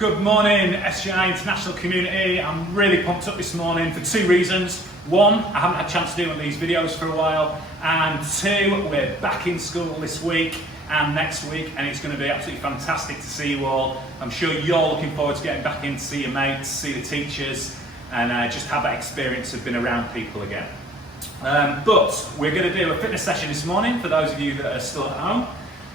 Good morning, SGI International community. I'm really pumped up this morning for two reasons. One, I haven't had a chance to do one of these videos for a while, and two, we're back in school this week and next week, and it's going to be absolutely fantastic to see you all. I'm sure you're looking forward to getting back in to see your mates, see the teachers, and just have that experience of being around people again. But we're going to do a fitness session this morning for those of you that are still at home,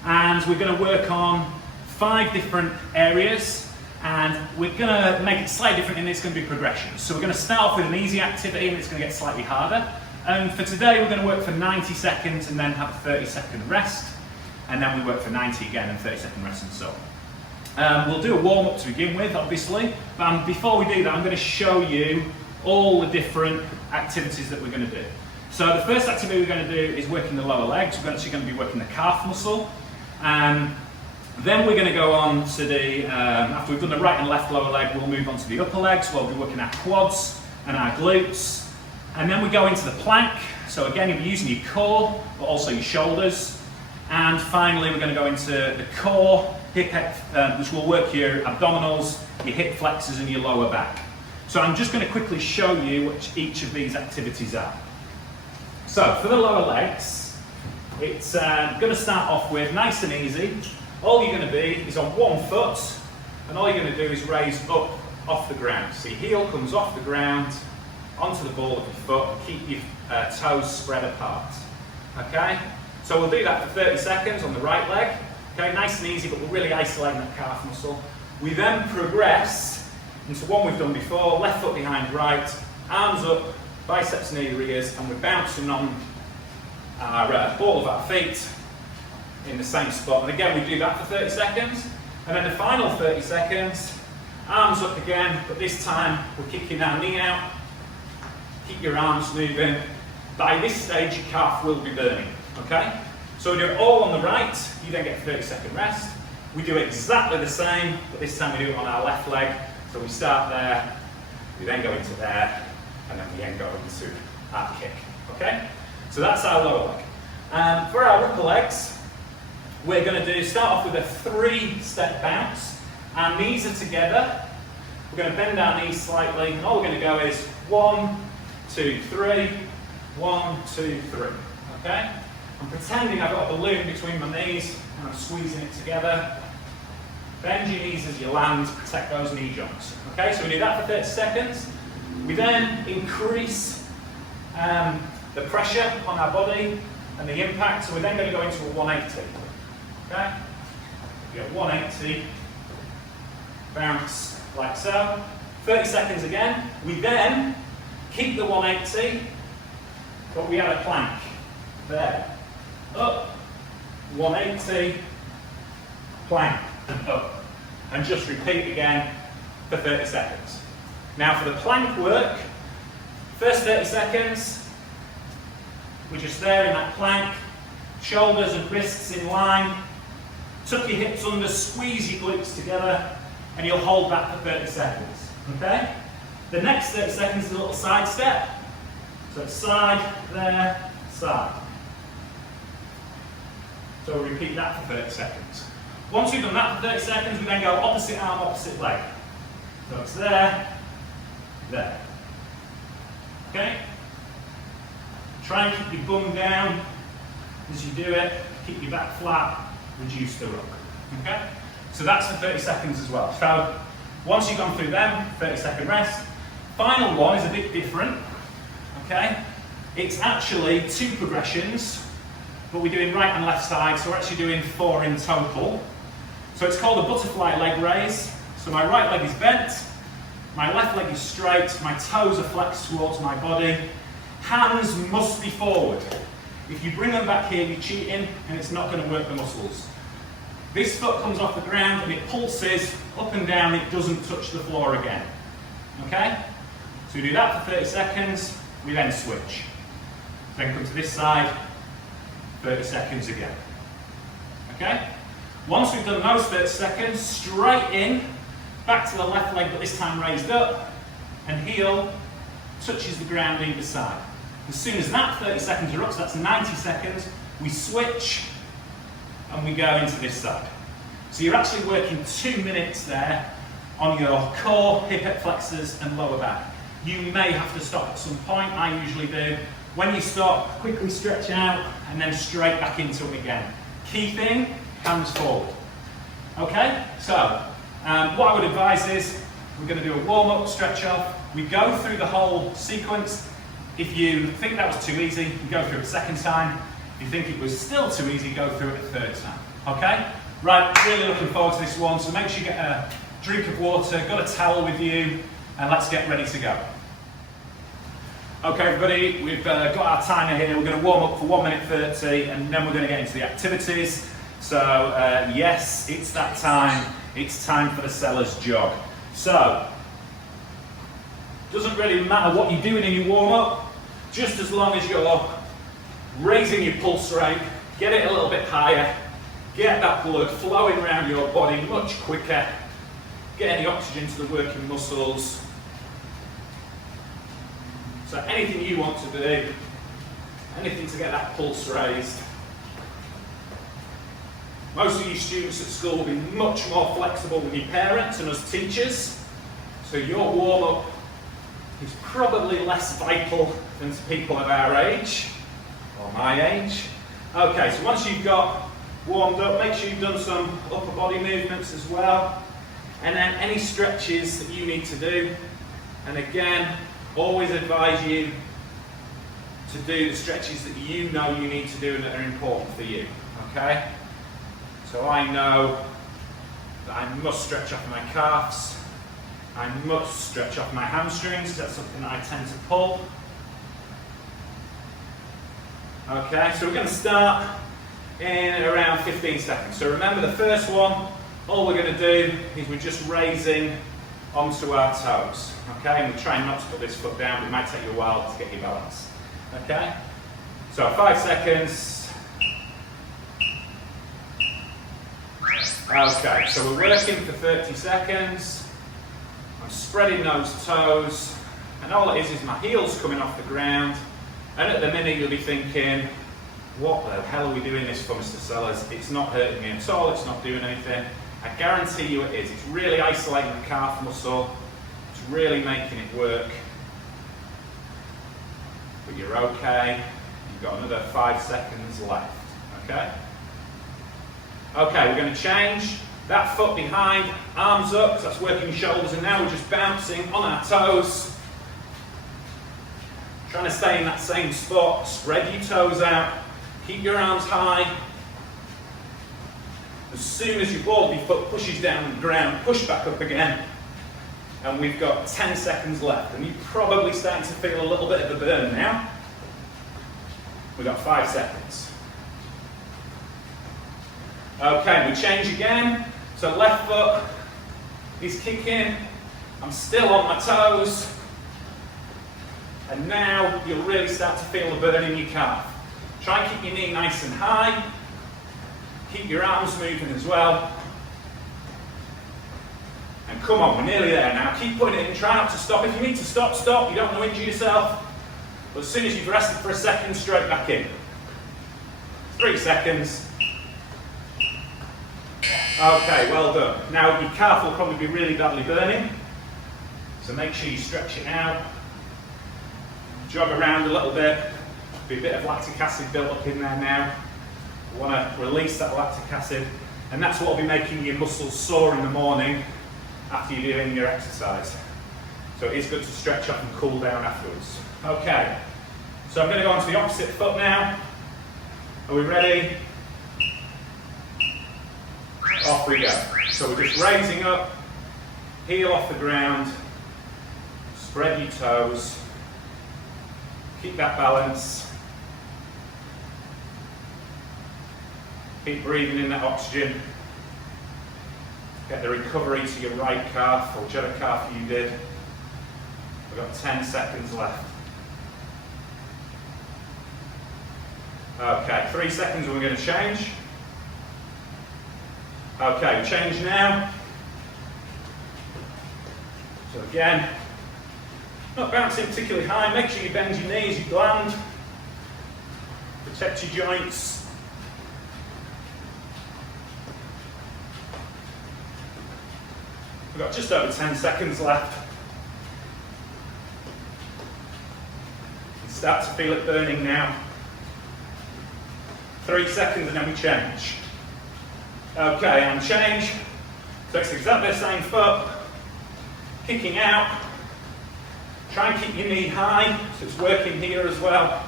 and we're going to work on 5 different areas. And we're going to make it slightly different, and it's going to be progressions. So we're going to start off with an easy activity, and it's going to get slightly harder. And for today, we're going to work for 90 seconds and then have a 30-second rest. And then we work for 90 again and 30-second rest and so on. We'll do a warm-up to begin with, obviously. But before we do that, I'm going to show you all the different activities that we're going to do. So the first activity we're going to do is working the lower legs. We're actually going to be working the calf muscle. Then we're going to go on to the, after we've done the right and left lower leg, we'll move on to the upper legs. We'll be working our quads and our glutes. And then we go into the plank. So again, you'll be using your core, but also your shoulders. And finally, we're going to go into the core, hip, which will work your abdominals, your hip flexors and your lower back. So I'm just going to quickly show you what each of these activities are. So for the lower legs, it's going to start off with nice and easy. All you're going to be is on one foot, and all you're going to do is raise up off the ground. So your heel comes off the ground onto the ball of your foot, and keep your toes spread apart. Okay? So we'll do that for 30 seconds on the right leg. Okay, nice and easy, but we're really isolating that calf muscle. We then progress into one we've done before, left foot behind right, arms up, biceps near your ears, and we're bouncing on our ball of our feet in the same spot. And again, we do that for 30 seconds. And then the final 30 seconds, arms up again, but this time we're kicking our knee out. Keep your arms moving. By this stage, your calf will be burning, okay? So we do it all on the right, you then get a 30-second rest. We do exactly the same, but this time we do it on our left leg. So we start there, we then go into there, and then we then go into our kick, okay? So that's our lower leg. For our upper legs, we're going to start off with a 3-step bounce. Our knees are together. We're going to bend our knees slightly, and all we're going to go is 1, 2, 3, 1, 2, 3. Okay? I'm pretending I've got a balloon between my knees, and I'm squeezing it together. Bend your knees as you land, protect those knee joints. Okay, so we do that for 30 seconds. We then increase the pressure on our body and the impact, so we're then going to go into a 180. Okay, we go 180, bounce like so. 30 seconds again. We then keep the 180, but we add a plank. There, up, 180, plank, and up. And just repeat again for 30 seconds. Now for the plank work, first 30 seconds, we're just there in that plank, shoulders and wrists in line. Tuck your hips under, squeeze your glutes together, and you'll hold that for 30 seconds, okay? The next 30 seconds is a little side step. So it's side, there, side. So we'll repeat that for 30 seconds. Once you've done that for 30 seconds, we then go opposite arm, opposite leg. So it's there, there. Okay? Try and keep your bum down as you do it, keep your back flat. Reduce the rock. Okay? So that's for 30 seconds as well. So once you've gone through them, 30-second rest. Final one is a bit different. Okay? It's actually 2 progressions, but we're doing right and left side, so we're actually doing 4 in total. So it's called a butterfly leg raise. So my right leg is bent, my left leg is straight, my toes are flexed towards my body. Hands must be forward. If you bring them back here, you're cheating, and it's not going to work the muscles. This foot comes off the ground, and it pulses up and down, it doesn't touch the floor again. Okay? So we do that for 30 seconds, we then switch. Then come to this side, 30 seconds again. Okay? Once we've done those 30 seconds, straight in, back to the left leg, but this time raised up, and heel touches the ground either side. As soon as that 30 seconds are up, so that's 90 seconds, we switch and we go into this side. So you're actually working 2 minutes there on your core, hip flexors and lower back. You may have to stop at some point, I usually do. When you stop, quickly stretch out and then straight back into it again. Key thing, hands forward. Okay, so what I would advise is we're going to do a warm-up, stretch off. We go through the whole sequence. If you think that was too easy, you go through it a second time. If you think it was still too easy, go through it a third time. Okay? Right, really looking forward to this one, so make sure you get a drink of water, got a towel with you, and let's get ready to go. Okay everybody, we've got our timer here. We're going to warm up for 1 minute 30 and then we're going to get into the activities. So yes, it's that time. It's time for the seller's jog. So, doesn't really matter what you're doing in your warm up, just as long as you're raising your pulse rate, get it a little bit higher, get that blood flowing around your body much quicker, get any oxygen to the working muscles. So anything you want to do, anything to get that pulse raised. Most of you students at school will be much more flexible than your parents and us teachers, so your warm-up is probably less vital than to people of our age, or my age. Okay, so once you've got warmed up, make sure you've done some upper body movements as well, and then any stretches that you need to do. And again, always advise you to do the stretches that you know you need to do and that are important for you, okay? So I know that I must stretch off my calves, I must stretch off my hamstrings, that's something that I tend to pull. Okay, so we're going to start in around 15 seconds. So remember the first one, all we're going to do is we're just raising onto our toes. Okay, and we're trying not to put this foot down, but it might take you a while to get your balance. Okay, so 5 seconds. Okay, so we're working for 30 seconds. I'm spreading those toes, and all it is my heels coming off the ground. And at the minute you'll be thinking, what the hell are we doing this for, Mr. Sellers? It's not hurting me at all, it's not doing anything. I guarantee you it is. It's really isolating the calf muscle. It's really making it work. But you're okay. You've got another 5 seconds left. Okay? Okay, we're going to change. That foot behind, arms up, because that's working shoulders, and now we're just bouncing on our toes. Trying to stay in that same spot. Spread your toes out. Keep your arms high. As soon as your ball of your foot pushes down the ground, push back up again. And we've got 10 seconds left. And you're probably starting to feel a little bit of a burn now. We've got 5 seconds. Okay, we change again. So left foot is kicking. I'm still on my toes. And now you'll really start to feel the burn in your calf. Try and keep your knee nice and high. Keep your arms moving as well. And come on, we're nearly there now. Keep putting it in, try not to stop. If you need to stop, stop. You don't want to injure yourself. But as soon as you've rested for a second, straight back in. 3 seconds. Okay, well done. Now your calf will probably be really badly burning. So make sure you stretch it out. Jog around a little bit. Be a bit of lactic acid built up in there now. You want to release that lactic acid, and that's what will be making your muscles sore in the morning after you're doing your exercise. So it is good to stretch up and cool down afterwards. Okay, so I'm going to go on to the opposite foot now. Are we ready? Off we go. So we're just raising up, heel off the ground, spread your toes, keep that balance. Keep breathing in that oxygen. Get the recovery to your right calf, or whichever calf you did. We've got 10 seconds left. Okay, 3 seconds and we're going to change. Okay, change now. So again, not bouncing particularly high. Make sure you bend your knees, you gland. Protect your joints. We've got just over 10 seconds left. You start to feel it burning now. 3 seconds and then we change. Okay, and change. So it's exactly the same foot. Kicking out. Try and keep your knee high, so it's working here as well.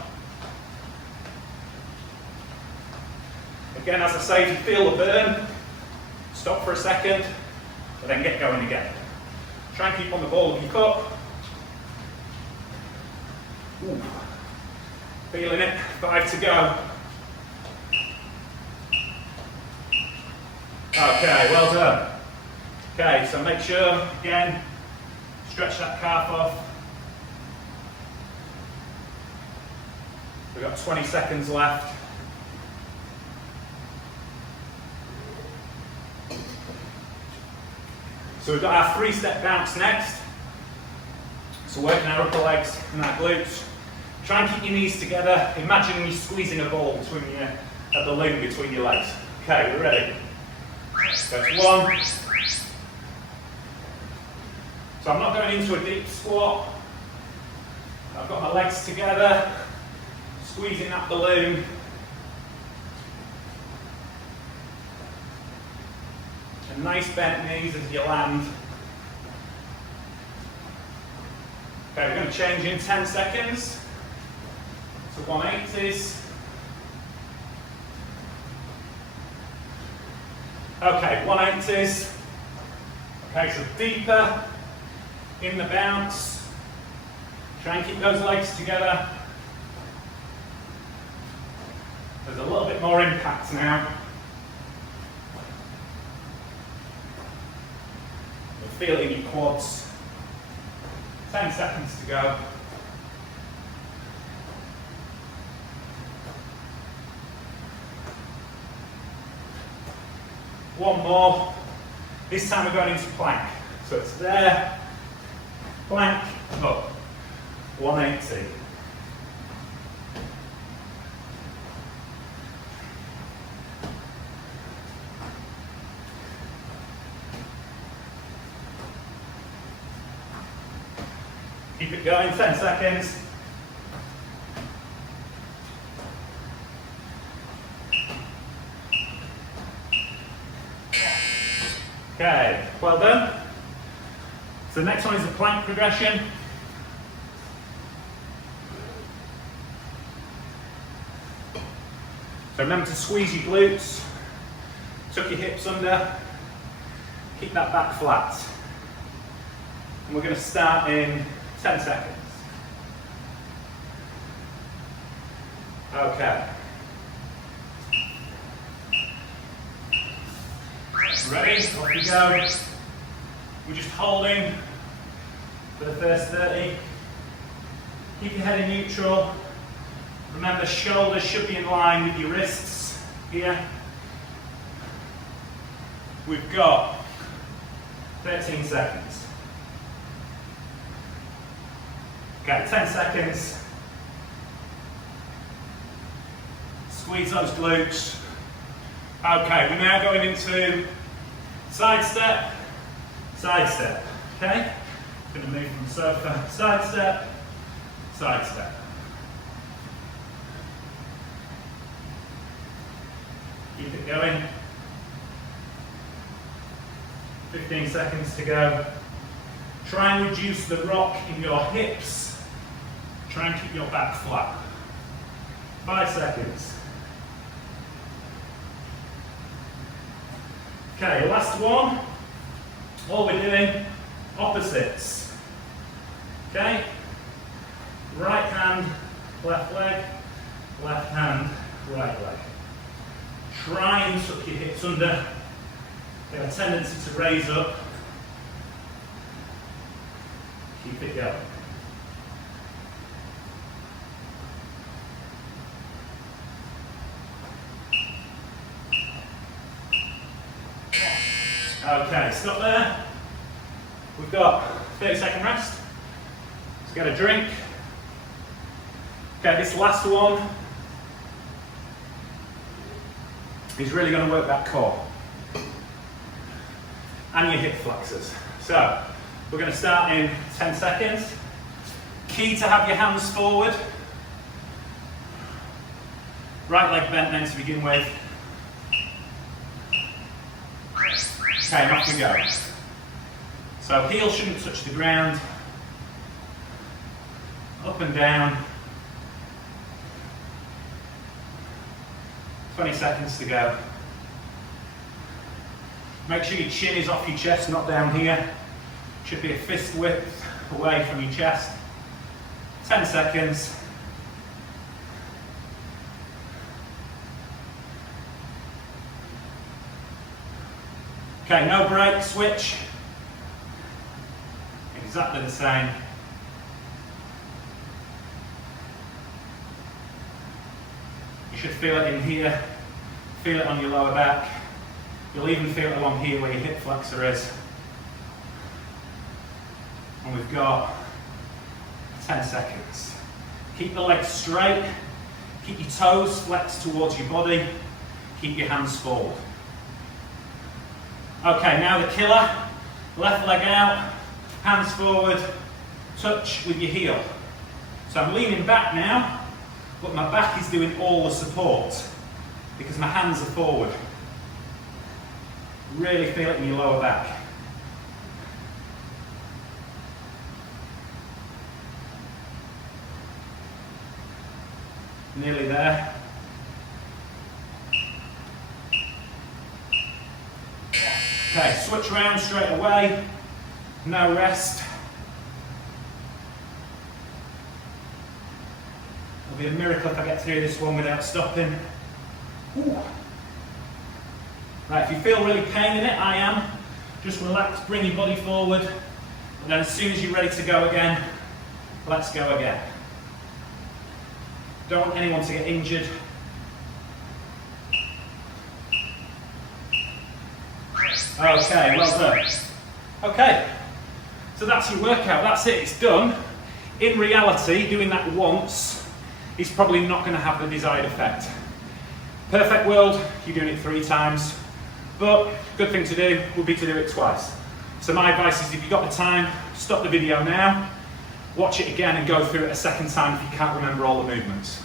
Again, as I say, if you feel the burn, stop for a second, but then get going again. Try and keep on the ball of your foot. Ooh. Feeling it, 5 to go. Okay, well done. Okay, so make sure, again, stretch that calf off. We've got 20 seconds left. So we've got our 3-step bounce next. So working our upper legs and our glutes. Try and keep your knees together. Imagine you're squeezing a ball between a balloon between your legs. Okay, we're ready. That's 1. So I'm not going into a deep squat. I've got my legs together, squeezing that balloon. And nice bent knees as you land. Okay, we're going to change in 10 seconds. So 180s. Okay, 180s. Okay, so deeper in the bounce. Try and keep those legs together. There's a little bit more impact now. You'll feel it in your quads. 10 seconds to go. One more. This time we're going into plank. So it's there, plank, up, 180. Keep it going, 10 seconds. Okay, well done. So the next one is the plank progression. So remember to squeeze your glutes, tuck your hips under, keep that back flat. And we're going to start in 10 seconds. Okay. Ready? Off you go. We're just holding for the first 30. Keep your head in neutral. Remember, shoulders should be in line with your wrists here. We've got 13 seconds. Okay, 10 seconds. Squeeze those glutes. Okay, we're now going into side step, side step. Okay? Going to move from the sofa, side step, side step. Keep it going. 15 seconds to go. Try and reduce the rock in your hips. Try and keep your back flat. 5 seconds. Okay, last one. All we're doing, opposites. Okay? Right hand, left leg, left hand, right leg. Try and tuck your hips under. They have a tendency to raise up. Keep it going. Okay, stop there. We've got 30-second rest. Let's get a drink. Okay, this last one is really going to work that core and your hip flexors. So we're going to start in 10 seconds. Key to have your hands forward. Right leg bent then to begin with. Okay, and off we go. So heel shouldn't touch the ground. Up and down. 20 seconds to go. Make sure your chin is off your chest, not down here. Should be a fist width away from your chest. 10 seconds. Okay, no break, switch. Exactly the same. You should feel it in here, feel it on your lower back. You'll even feel it along here where your hip flexor is. And we've got 10 seconds. Keep the legs straight, keep your toes flexed towards your body, keep your hands forward. Okay, now the killer. Left leg out, hands forward, touch with your heel. So I'm leaning back now, but my back is doing all the support because my hands are forward. Really feel it in your lower back. Nearly there. Okay, switch around straight away. No rest. It'll be a miracle if I get through this one without stopping. Ooh. Right, if you feel really pain in it, I am. Just relax, bring your body forward, and then as soon as you're ready to go again, let's go again. Don't want anyone to get injured. Okay, well done. Okay, so that's your workout, that's it, it's done. In reality, doing that once is probably not going to have the desired effect. Perfect world, you're doing it 3 times, but good thing to do would be to do it twice. So my advice is if you've got the time, stop the video now, watch it again and go through it a second time if you can't remember all the movements.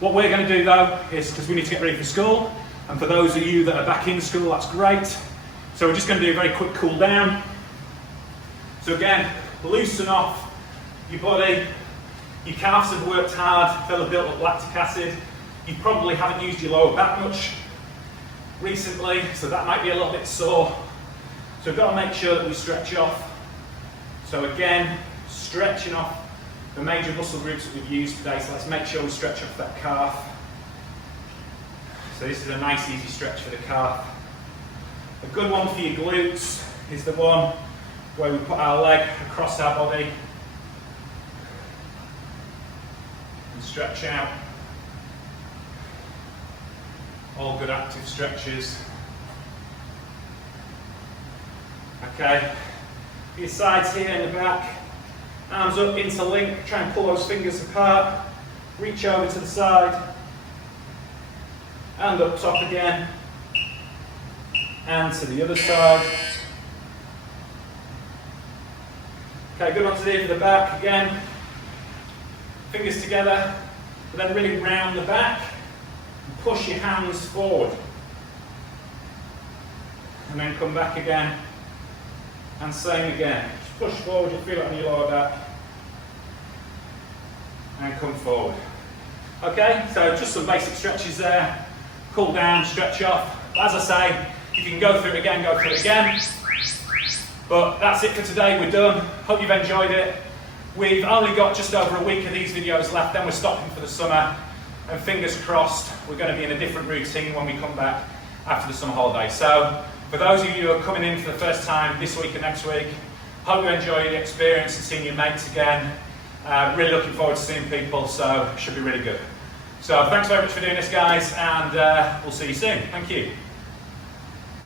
What we're going to do though is, because we need to get ready for school, and for those of you that are back in school, that's great. So we're just going to do a very quick cool down. So again, loosen off your body. Your calves have worked hard, they'll have built up lactic acid. You probably haven't used your lower back much recently, so that might be a little bit sore. So we've got to make sure that we stretch off. So again, stretching off the major muscle groups that we've used today. So let's make sure we stretch off that calf. So this is a nice easy stretch for the calf. A good one for your glutes is the one where we put our leg across our body and stretch out. All good active stretches. Okay, your sides here in the back, arms up, interlink, try and pull those fingers apart, reach over to the side, and up top again, and to the other side. Okay, good one to do for the back again. Fingers together, but then really round the back and push your hands forward. And then come back again, and same again. Just push forward, you'll feel it on your lower back. And come forward. Okay, so just some basic stretches there. Cool down, stretch off. As I say, if you can go through it again, go through it again. But that's it for today, we're done. Hope you've enjoyed it. We've only got just over a week of these videos left, then we're stopping for the summer. And fingers crossed, we're going to be in a different routine when we come back after the summer holiday. So, for those of you who are coming in for the first time this week and next week, hope you enjoy the experience and seeing your mates again. Really looking forward to seeing people, so it should be really good. So thanks very much for doing this, guys, and we'll see you soon. Thank you.